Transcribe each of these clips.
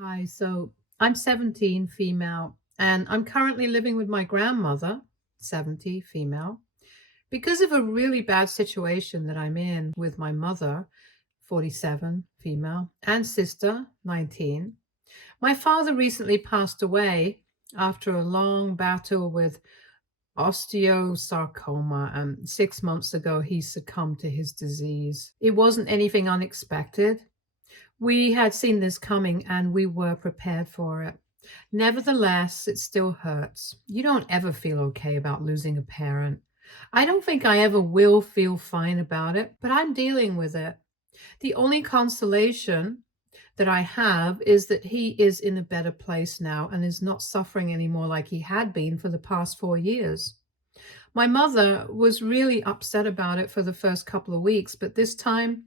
Hi, so I'm 17, female, and I'm currently living with my grandmother, 70, female, because of a really bad situation that I'm in with my mother, 47, female, and sister, 19. My father recently passed away after a long battle with osteosarcoma, and 6 months ago he succumbed to his disease. It wasn't anything unexpected. We had seen this coming and we were prepared for it. Nevertheless, it still hurts. You don't ever feel okay about losing a parent. I don't think I ever will feel fine about it, but I'm dealing with it. The only consolation that I have is that he is in a better place now and is not suffering anymore like he had been for the past 4 years. My mother was really upset about it for the first couple of weeks, but this time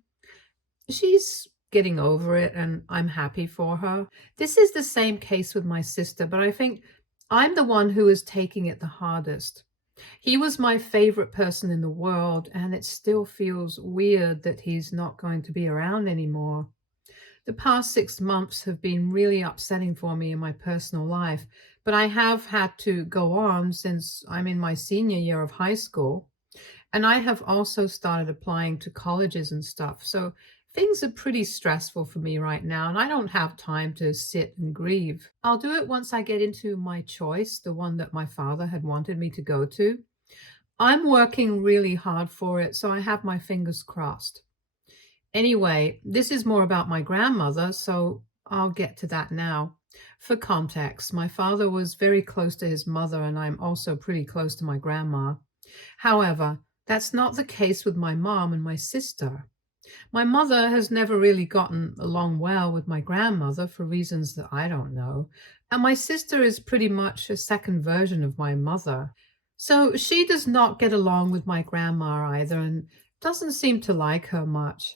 she's getting over it, and I'm happy for her. This is the same case with my sister, but I think I'm the one who is taking it the hardest. He was my favorite person in the world, and it still feels weird that he's not going to be around anymore. The past 6 months have been really upsetting for me in my personal life, but I have had to go on since I'm in my senior year of high school. And I have also started applying to colleges and stuff. So things are pretty stressful for me right now, and I don't have time to sit and grieve. I'll do it once I get into my choice, the one that my father had wanted me to go to. I'm working really hard for it, so I have my fingers crossed. Anyway, this is more about my grandmother, so I'll get to that now. For context, my father was very close to his mother, and I'm also pretty close to my grandma. However, that's not the case with my mom and my sister. My mother has never really gotten along well with my grandmother for reasons that I don't know, and my sister is pretty much a second version of my mother. So she does not get along with my grandma either and doesn't seem to like her much.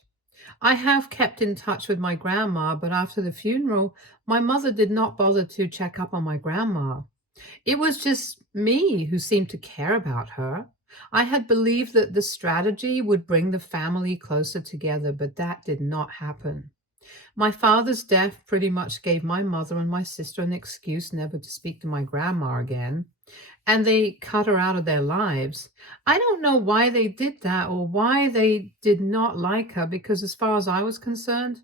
I have kept in touch with my grandma, but after the funeral, my mother did not bother to check up on my grandma. It was just me who seemed to care about her. I had believed that the strategy would bring the family closer together, but that did not happen. My father's death pretty much gave my mother and my sister an excuse never to speak to my grandma again, and they cut her out of their lives. I don't know why they did that or why they did not like her, because as far as I was concerned,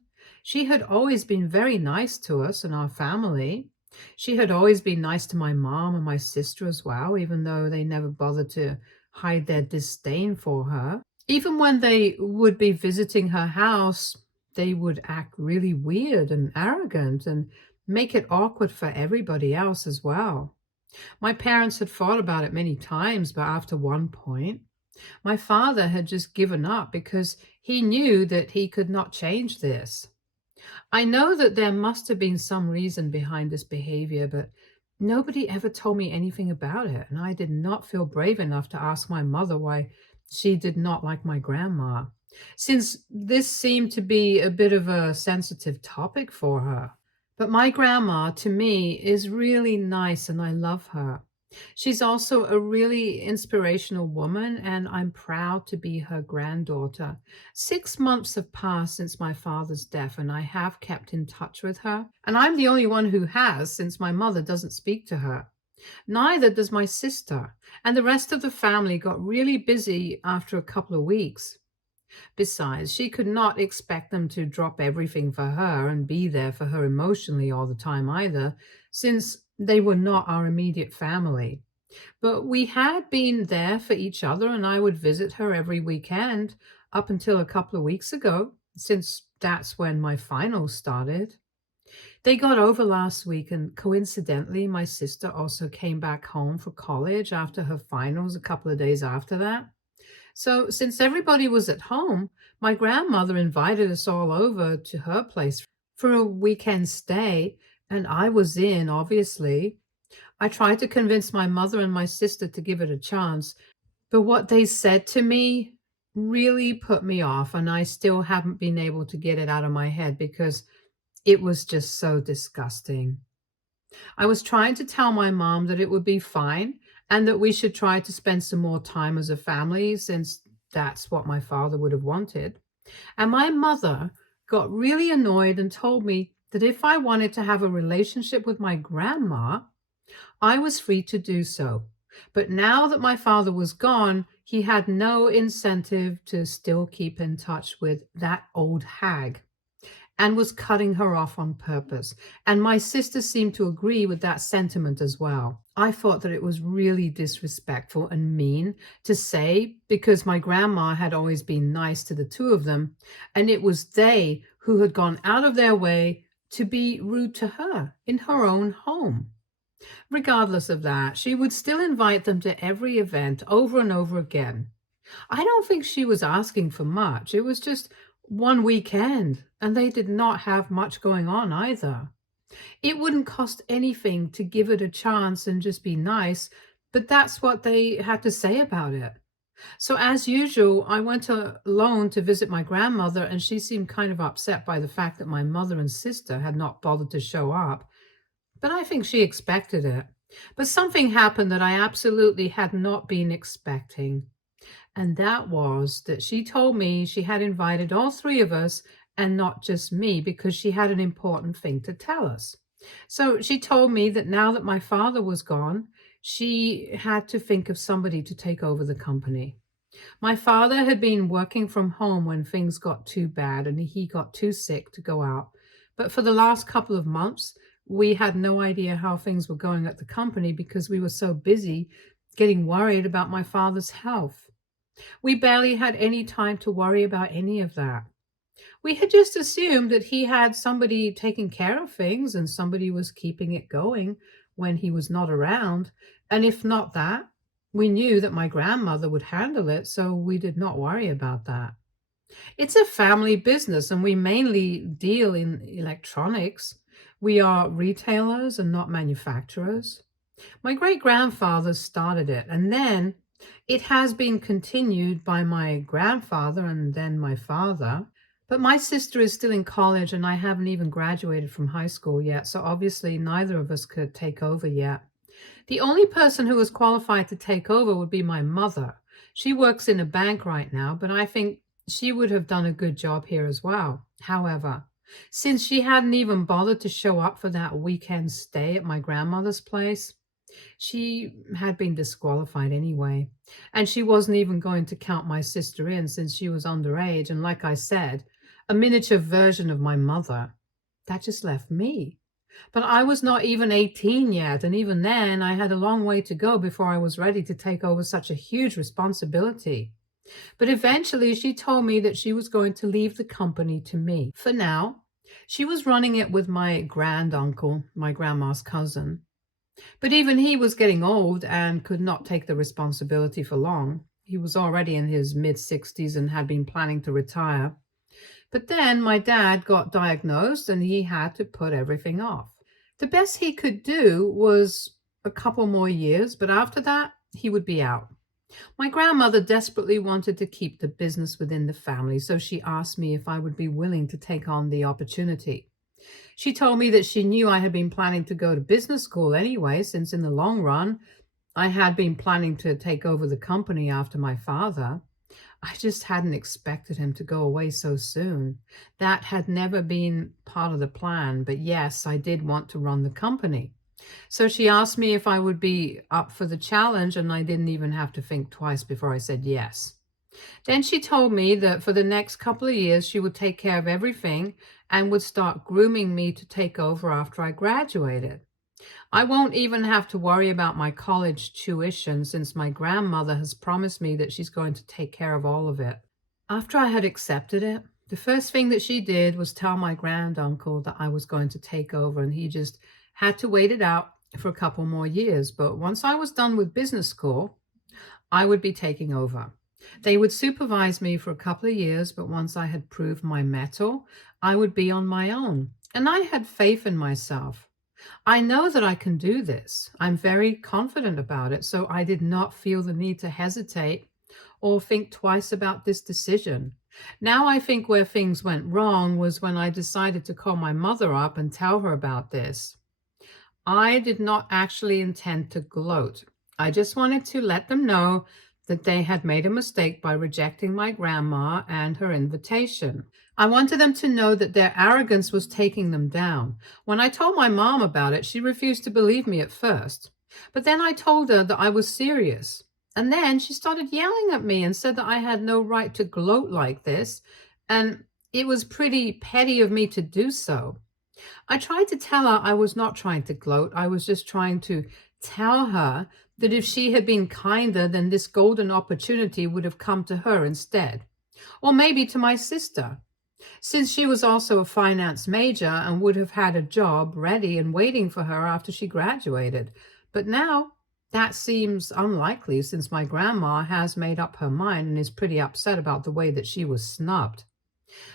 she had always been very nice to us and our family. She had always been nice to my mom and my sister as well, even though they never bothered to hide their disdain for her. Even when they would be visiting her house, they would act really weird and arrogant and make it awkward for everybody else as well. My parents had thought about it many times, but after one point, my father had just given up because he knew that he could not change this. I know that there must have been some reason behind this behavior, but nobody ever told me anything about it, and I did not feel brave enough to ask my mother why she did not like my grandma, since this seemed to be a bit of a sensitive topic for her. But my grandma, to me, is really nice and I love her. She's also a really inspirational woman, and I'm proud to be her granddaughter. 6 months have passed since my father's death, and I have kept in touch with her. And I'm the only one who has, since my mother doesn't speak to her. Neither does my sister, and the rest of the family got really busy after a couple of weeks. Besides, she could not expect them to drop everything for her and be there for her emotionally all the time either, since they were not our immediate family. But we had been there for each other, and I would visit her every weekend up until a couple of weeks ago, since that's when my finals started. They got over last week, and coincidentally, my sister also came back home for college after her finals a couple of days after that. So, since everybody was at home, my grandmother invited us all over to her place for a weekend stay, and I was in, obviously. I tried to convince my mother and my sister to give it a chance, but what they said to me really put me off, and I still haven't been able to get it out of my head because it was just so disgusting. I was trying to tell my mom that it would be fine and that we should try to spend some more time as a family since that's what my father would have wanted. And my mother got really annoyed and told me that if I wanted to have a relationship with my grandma, I was free to do so. But now that my father was gone, he had no incentive to still keep in touch with that old hag and was cutting her off on purpose. And my sister seemed to agree with that sentiment as well. I thought that it was really disrespectful and mean to say because my grandma had always been nice to the two of them, and it was they who had gone out of their way to be rude to her in her own home. Regardless of that, she would still invite them to every event over and over again. I don't think she was asking for much. It was just one weekend, and they did not have much going on either. It wouldn't cost anything to give it a chance and just be nice, but that's what they had to say about it. So, as usual, I went alone to visit my grandmother, and she seemed kind of upset by the fact that my mother and sister had not bothered to show up. But I think she expected it. But something happened that I absolutely had not been expecting. And that was that she told me she had invited all three of us and not just me because she had an important thing to tell us. So she told me that now that my father was gone, she had to think of somebody to take over the company. My father had been working from home when things got too bad and he got too sick to go out. But for the last couple of months, we had no idea how things were going at the company because we were so busy getting worried about my father's health. We barely had any time to worry about any of that. We had just assumed that he had somebody taking care of things and somebody was keeping it going when he was not around. And if not that, we knew that my grandmother would handle it, so we did not worry about that. It's a family business and we mainly deal in electronics. We are retailers and not manufacturers. My great grandfather started it, and then it has been continued by my grandfather and then my father. But my sister is still in college, and I haven't even graduated from high school yet, so obviously neither of us could take over yet. The only person who is qualified to take over would be my mother. She works in a bank right now, but I think she would have done a good job here as well. However, since she hadn't even bothered to show up for that weekend stay at my grandmother's place, she had been disqualified anyway, and she wasn't even going to count my sister in since she was underage, and like I said, a miniature version of my mother. That just left me. But I was not even 18 yet, and even then I had a long way to go before I was ready to take over such a huge responsibility. But eventually she told me that she was going to leave the company to me. For now, she was running it with my granduncle, my grandma's cousin. But even he was getting old and could not take the responsibility for long. He was already in his mid-60s and had been planning to retire. But then my dad got diagnosed and he had to put everything off. The best he could do was a couple more years, but after that, he would be out. My grandmother desperately wanted to keep the business within the family, so she asked me if I would be willing to take on the opportunity. She told me that she knew I had been planning to go to business school anyway, since in the long run, I had been planning to take over the company after my father. I just hadn't expected him to go away so soon. That had never been part of the plan, but yes, I did want to run the company. So she asked me if I would be up for the challenge, and I didn't even have to think twice before I said yes. Then she told me that for the next couple of years, she would take care of everything and would start grooming me to take over after I graduated. I won't even have to worry about my college tuition since my grandmother has promised me that she's going to take care of all of it. After I had accepted it, the first thing that she did was tell my granduncle that I was going to take over, and he just had to wait it out for a couple more years. But once I was done with business school, I would be taking over. They would supervise me for a couple of years, but once I had proved my mettle, I would be on my own. And I had faith in myself. I know that I can do this. I'm very confident about it, so I did not feel the need to hesitate or think twice about this decision. Now I think where things went wrong was when I decided to call my mother up and tell her about this. I did not actually intend to gloat. I just wanted to let them know that they had made a mistake by rejecting my grandma and her invitation. I wanted them to know that their arrogance was taking them down. When I told my mom about it, she refused to believe me at first. But then I told her that I was serious. And then she started yelling at me and said that I had no right to gloat like this, and it was pretty petty of me to do so. I tried to tell her I was not trying to gloat. I was just trying to tell her that if she had been kinder, then this golden opportunity would have come to her instead. Or maybe to my sister, since she was also a finance major and would have had a job ready and waiting for her after she graduated. But now that seems unlikely since my grandma has made up her mind and is pretty upset about the way that she was snubbed.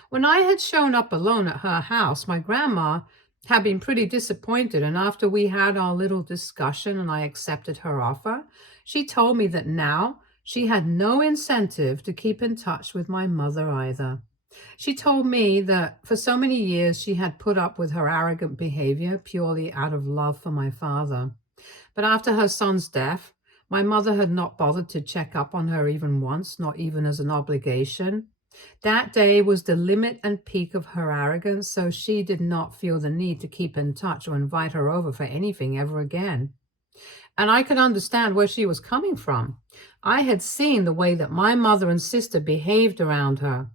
When I had shown up alone at her house, my grandma had been pretty disappointed, and after we had our little discussion and I accepted her offer, she told me that now she had no incentive to keep in touch with my mother either. She told me that for so many years she had put up with her arrogant behavior purely out of love for my father. But after her son's death, my mother had not bothered to check up on her even once, not even as an obligation. That day was the limit and peak of her arrogance, so she did not feel the need to keep in touch or invite her over for anything ever again. And I could understand where she was coming from. I had seen the way that my mother and sister behaved around her.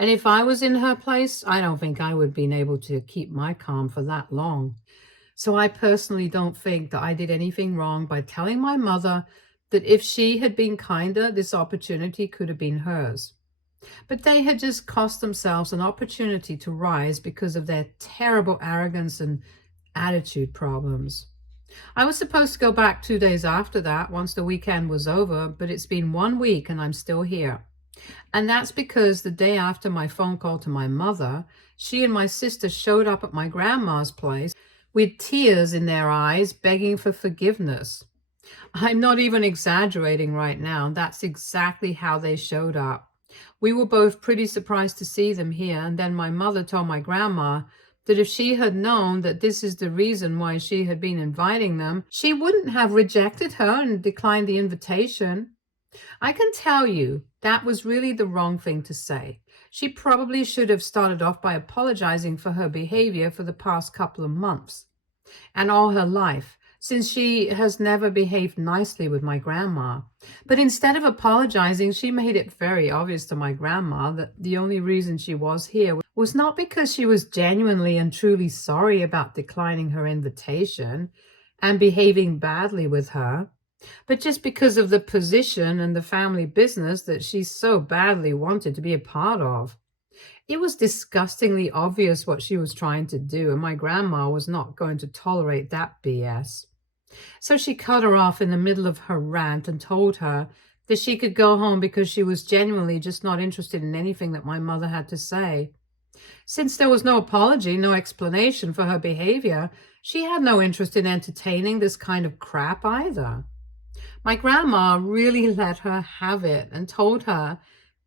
And if I was in her place, I don't think I would have been able to keep my calm for that long. So I personally don't think that I did anything wrong by telling my mother that if she had been kinder, this opportunity could have been hers. But they had just cost themselves an opportunity to rise because of their terrible arrogance and attitude problems. I was supposed to go back 2 days after that, once the weekend was over, but it's been 1 week and I'm still here. And that's because the day after my phone call to my mother, she and my sister showed up at my grandma's place with tears in their eyes, begging for forgiveness. I'm not even exaggerating right now. That's exactly how they showed up. We were both pretty surprised to see them here, and then my mother told my grandma that if she had known that this is the reason why she had been inviting them, she wouldn't have rejected her and declined the invitation. I can tell you that was really the wrong thing to say. She probably should have started off by apologizing for her behavior for the past couple of months and all her life, since she has never behaved nicely with my grandma. But instead of apologizing, she made it very obvious to my grandma that the only reason she was here was not because she was genuinely and truly sorry about declining her invitation and behaving badly with her, but just because of the position and the family business that she so badly wanted to be a part of. It was disgustingly obvious what she was trying to do, and my grandma was not going to tolerate that BS. So she cut her off in the middle of her rant and told her that she could go home because she was genuinely just not interested in anything that my mother had to say. Since there was no apology, no explanation for her behavior, she had no interest in entertaining this kind of crap either. My grandma really let her have it and told her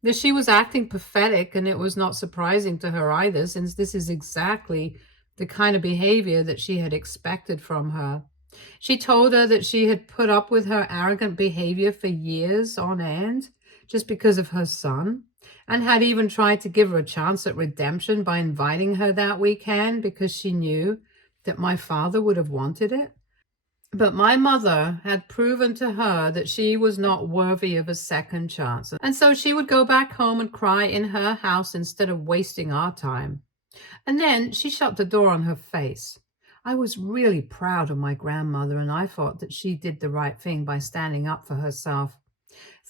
that she was acting pathetic, and it was not surprising to her either, since this is exactly the kind of behavior that she had expected from her. She told her that she had put up with her arrogant behavior for years on end just because of her son, and had even tried to give her a chance at redemption by inviting her that weekend because she knew that my father would have wanted it. But my mother had proven to her that she was not worthy of a second chance, and so she would go back home and cry in her house instead of wasting our time. And then she shut the door on her face. I was really proud of my grandmother, and I thought that she did the right thing by standing up for herself.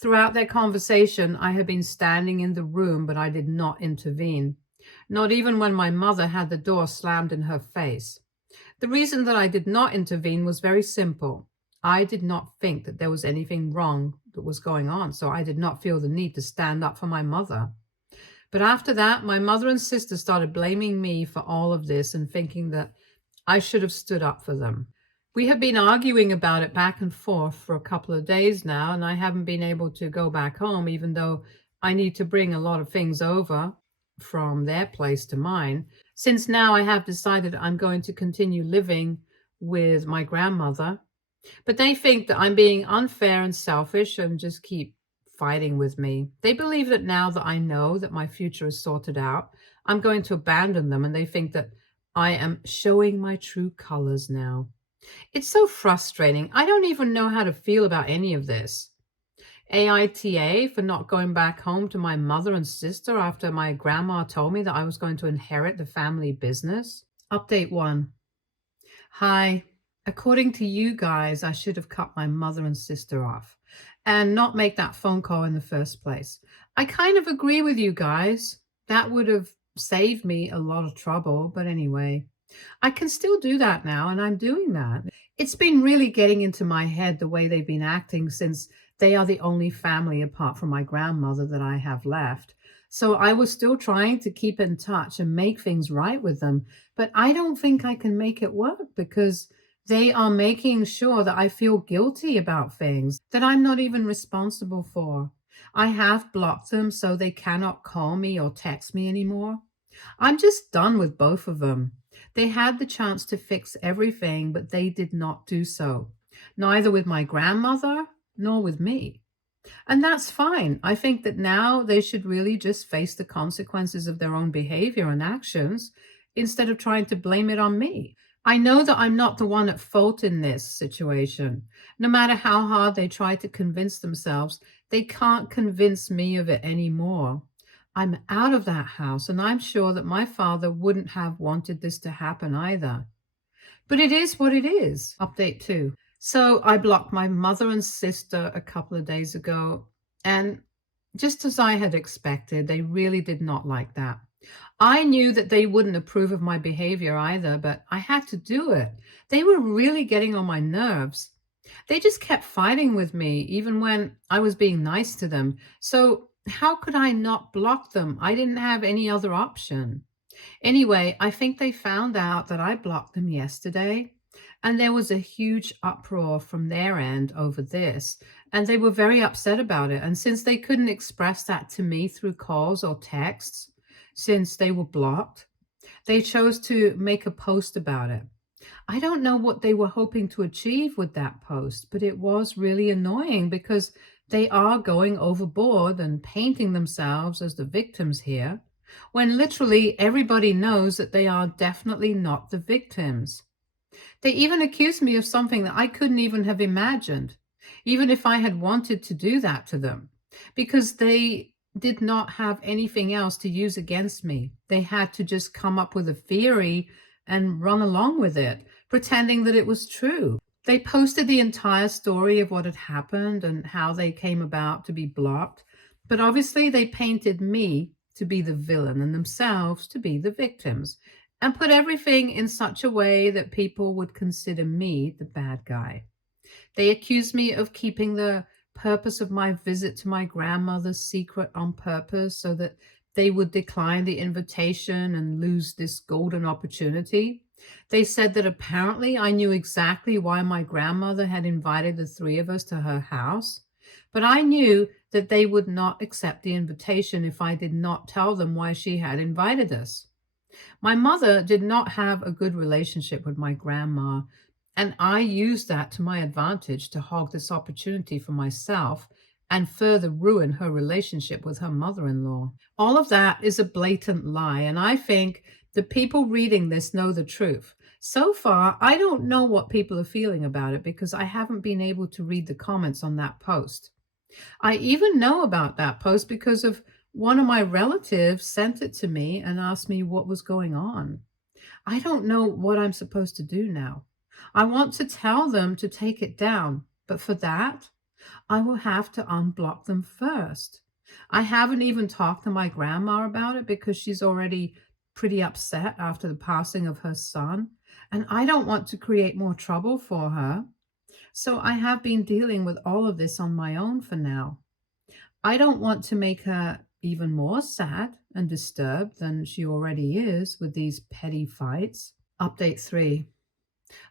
Throughout their conversation, I had been standing in the room, but I did not intervene, not even when my mother had the door slammed in her face. The reason that I did not intervene was very simple. I did not think that there was anything wrong that was going on, so I did not feel the need to stand up for my mother. But after that, my mother and sister started blaming me for all of this and thinking that I should have stood up for them. We have been arguing about it back and forth for a couple of days now, and I haven't been able to go back home, even though I need to bring a lot of things over from their place to mine, since now I have decided I'm going to continue living with my grandmother. But they think that I'm being unfair and selfish and just keep fighting with me. They believe that now that I know that my future is sorted out, I'm going to abandon them, and they think that I am showing my true colors now. It's so frustrating. I don't even know how to feel about any of this. AITA for not going back home to my mother and sister after my grandma told me that I was going to inherit the family business. Update 1. Hi. According to you guys, I should have cut my mother and sister off and not make that phone call in the first place. I kind of agree with you guys. That would have saved me a lot of trouble. But anyway, I can still do that now, and I'm doing that. It's been really getting into my head the way they've been acting since they are the only family apart from my grandmother that I have left. So I was still trying to keep in touch and make things right with them, but I don't think I can make it work because they are making sure that I feel guilty about things that I'm not even responsible for. I have blocked them so they cannot call me or text me anymore. I'm just done with both of them. They had the chance to fix everything, but they did not do so, neither with my grandmother nor with me. And that's fine. I think that now they should really just face the consequences of their own behavior and actions instead of trying to blame it on me. I know that I'm not the one at fault in this situation. No matter how hard they try to convince themselves, they can't convince me of it anymore. I'm out of that house, and I'm sure that my father wouldn't have wanted this to happen either. But it is what it is. Update 2. So I blocked my mother and sister a couple of days ago, and just as I had expected, they really did not like that. I knew that they wouldn't approve of my behavior either, but I had to do it. They were really getting on my nerves. They just kept fighting with me, even when I was being nice to them. So how could I not block them? I didn't have any other option. Anyway, I think they found out that I blocked them yesterday, and there was a huge uproar from their end over this, and they were very upset about it. And since they couldn't express that to me through calls or texts, since they were blocked, they chose to make a post about it. I don't know what they were hoping to achieve with that post, but it was really annoying because they are going overboard and painting themselves as the victims here, when literally everybody knows that they are definitely not the victims. They even accused me of something that I couldn't even have imagined, even if I had wanted to do that to them, because they did not have anything else to use against me. They had to just come up with a theory and run along with it, pretending that it was true. They posted the entire story of what had happened and how they came about to be blocked, but obviously they painted me to be the villain and themselves to be the victims, and put everything in such a way that people would consider me the bad guy. They accused me of keeping the purpose of my visit to my grandmother's secret on purpose so that they would decline the invitation and lose this golden opportunity. They said that apparently I knew exactly why my grandmother had invited the three of us to her house, but I knew that they would not accept the invitation if I did not tell them why she had invited us. My mother did not have a good relationship with my grandma, and I used that to my advantage to hog this opportunity for myself and further ruin her relationship with her mother-in-law. All of that is a blatant lie, and I think the people reading this know the truth. So far, I don't know what people are feeling about it because I haven't been able to read the comments on that post. I even know about that post because of one of my relatives sent it to me and asked me what was going on. I don't know what I'm supposed to do now. I want to tell them to take it down, but for that, I will have to unblock them first. I haven't even talked to my grandma about it because she's already pretty upset after the passing of her son, and I don't want to create more trouble for her. So I have been dealing with all of this on my own for now. I don't want to make her even more sad and disturbed than she already is with these petty fights. Update 3.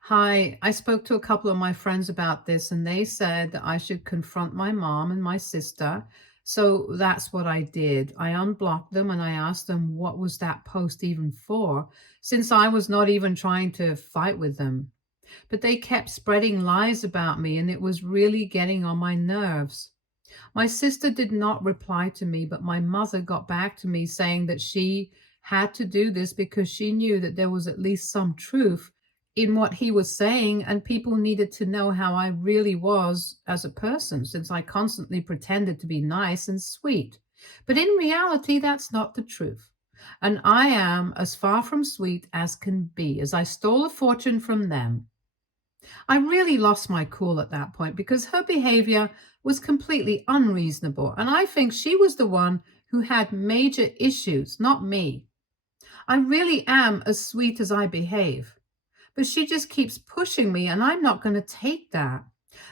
Hi, I spoke to a couple of my friends about this, and they said that I should confront my mom and my sister. So that's what I did. I unblocked them and I asked them what was that post even for, since I was not even trying to fight with them. But they kept spreading lies about me, and it was really getting on my nerves. My sister did not reply to me, but my mother got back to me saying that she had to do this because she knew that there was at least some truth in what he was saying, and people needed to know how I really was as a person, since I constantly pretended to be nice and sweet. But in reality, that's not the truth. And I am as far from sweet as can be, as I stole a fortune from them. I really lost my cool at that point because her behavior was completely unreasonable. And I think she was the one who had major issues, not me. I really am as sweet as I behave, but she just keeps pushing me, and I'm not going to take that.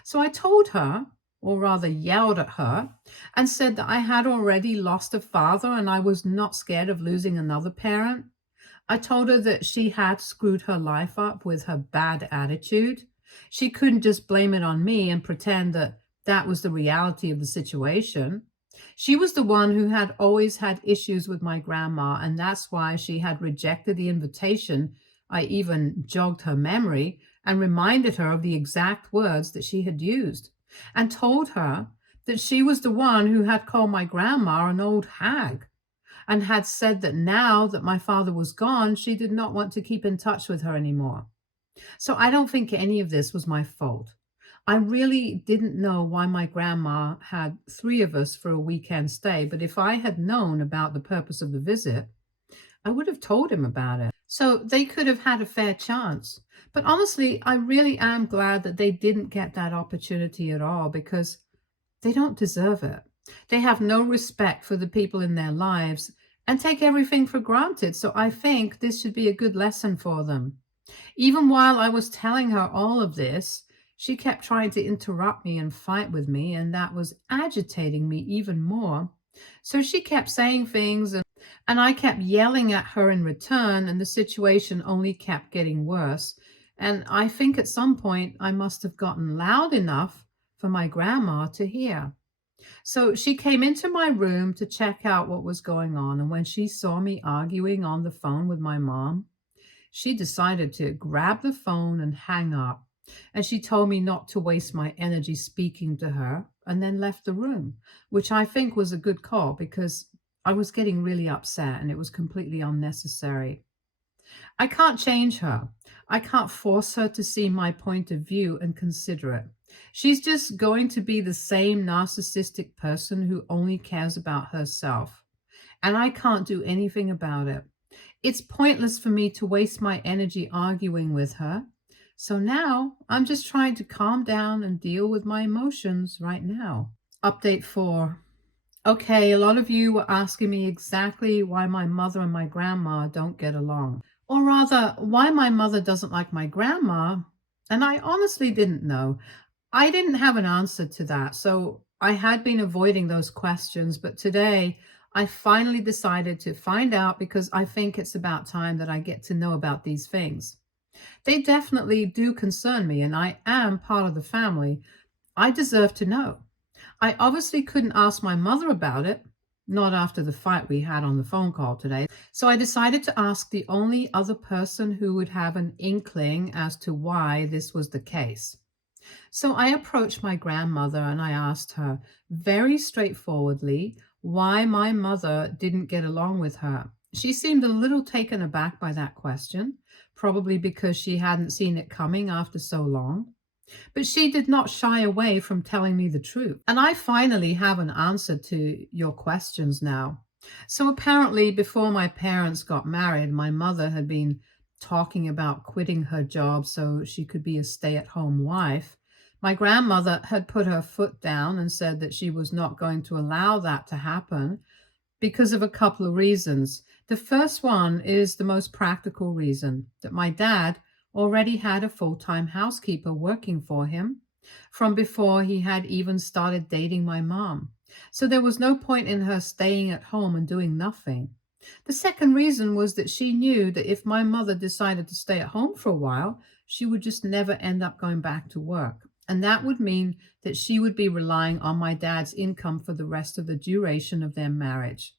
So I told her, or rather yelled at her, and said that I had already lost a father and I was not scared of losing another parent. I told her that she had screwed her life up with her bad attitude. She couldn't just blame it on me and pretend that that was the reality of the situation. She was the one who had always had issues with my grandma, and that's why she had rejected the invitation. I even jogged her memory and reminded her of the exact words that she had used, and told her that she was the one who had called my grandma an old hag, and had said that now that my father was gone, she did not want to keep in touch with her anymore. So I don't think any of this was my fault. I really didn't know why my grandma had three of us for a weekend stay, but if I had known about the purpose of the visit, I would have told him about it. So they could have had a fair chance. But honestly, I really am glad that they didn't get that opportunity at all because they don't deserve it. They have no respect for the people in their lives and take everything for granted. So I think this should be a good lesson for them. Even while I was telling her all of this, she kept trying to interrupt me and fight with me, and that was agitating me even more. So she kept saying things, and I kept yelling at her in return, and the situation only kept getting worse. And I think at some point I must have gotten loud enough for my grandma to hear. So she came into my room to check out what was going on, and when she saw me arguing on the phone with my mom, she decided to grab the phone and hang up. And she told me not to waste my energy speaking to her and then left the room, which I think was a good call because I was getting really upset and it was completely unnecessary. I can't change her. I can't force her to see my point of view and consider it. She's just going to be the same narcissistic person who only cares about herself. And I can't do anything about it. It's pointless for me to waste my energy arguing with her. So now I'm just trying to calm down and deal with my emotions right now. Update 4. Okay, a lot of you were asking me exactly why my mother and my grandma don't get along. Or rather, why my mother doesn't like my grandma. And I honestly didn't know. I didn't have an answer to that. So I had been avoiding those questions. But today, I finally decided to find out because I think it's about time that I get to know about these things. They definitely do concern me, and I am part of the family. I deserve to know. I obviously couldn't ask my mother about it, not after the fight we had on the phone call today. So I decided to ask the only other person who would have an inkling as to why this was the case. So I approached my grandmother and I asked her very straightforwardly why my mother didn't get along with her. She seemed a little taken aback by that question, probably because she hadn't seen it coming after so long. But she did not shy away from telling me the truth. And I finally have an answer to your questions now. So apparently, before my parents got married, my mother had been talking about quitting her job so she could be a stay at home wife. My grandmother had put her foot down and said that she was not going to allow that to happen because of a couple of reasons. The first one is the most practical reason that my dad already had a full time housekeeper working for him from before he had even started dating my mom. So there was no point in her staying at home and doing nothing. The second reason was that she knew that if my mother decided to stay at home for a while, she would just never end up going back to work. And that would mean that she would be relying on my dad's income for the rest of the duration of their marriage.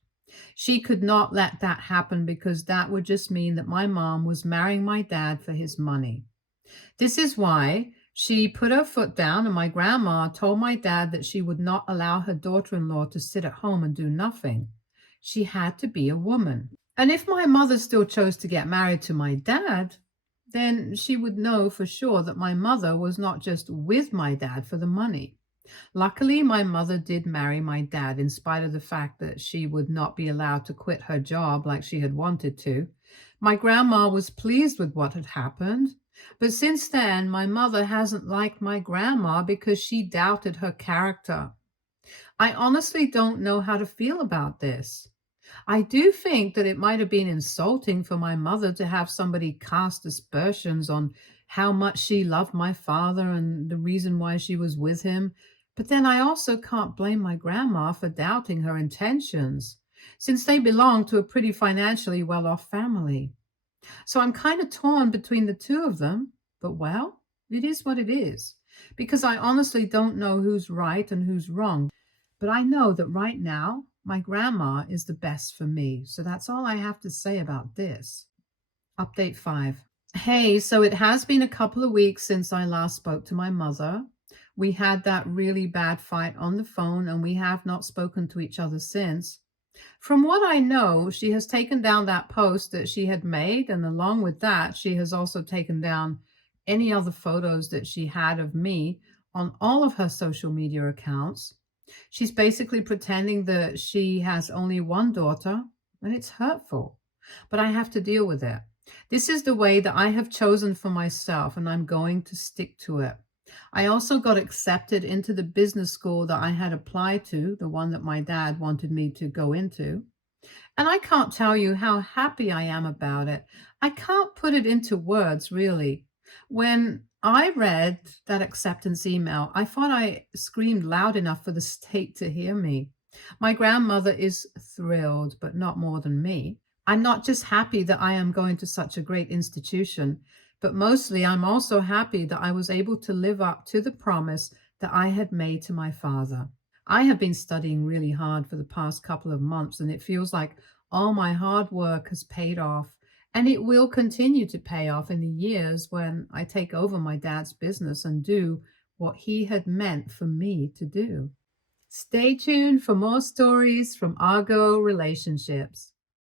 She could not let that happen because that would just mean that my mom was marrying my dad for his money. This is why She put her foot down, and my grandma told my dad that she would not allow her daughter in law to sit at home and do nothing. She had to be a woman. And if my mother still chose to get married to my dad, then she would know for sure that my mother was not just with my dad for the money. Luckily, my mother did marry my dad in spite of the fact that she would not be allowed to quit her job like she had wanted to. My grandma was pleased with what had happened, but since then, my mother hasn't liked my grandma because she doubted her character. I honestly don't know how to feel about this. I do think that it might have been insulting for my mother to have somebody cast aspersions on how much she loved my father and the reason why she was with him. But then I also can't blame my grandma for doubting her intentions, since they belong to a pretty financially well off family. So I'm kind of torn between the two of them, but well, it is what it is, because I honestly don't know who's right and who's wrong. But I know that right now, my grandma is the best for me. So that's all I have to say about this. Update 5. Hey, so it has been a couple of weeks since I last spoke to my mother. We had that really bad fight on the phone, and we have not spoken to each other since. From what I know, she has taken down that post that she had made, and along with that, she has also taken down any other photos that she had of me on all of her social media accounts. She's basically pretending that she has only one daughter, and it's hurtful, but I have to deal with it. This is the way that I have chosen for myself, and I'm going to stick to it. I also got accepted into the business school that I had applied to, the one that my dad wanted me to go into. And I can't tell you how happy I am about it. I can't put it into words, really. When I read that acceptance email, I thought I screamed loud enough for the state to hear me. My grandmother is thrilled, but not more than me. I'm not just happy that I am going to such a great institution, but mostly I'm also happy that I was able to live up to the promise that I had made to my father. I have been studying really hard for the past couple of months, and it feels like all my hard work has paid off, and it will continue to pay off in the years when I take over my dad's business and do what he had meant for me to do. Stay tuned for more stories from Argo Relationships.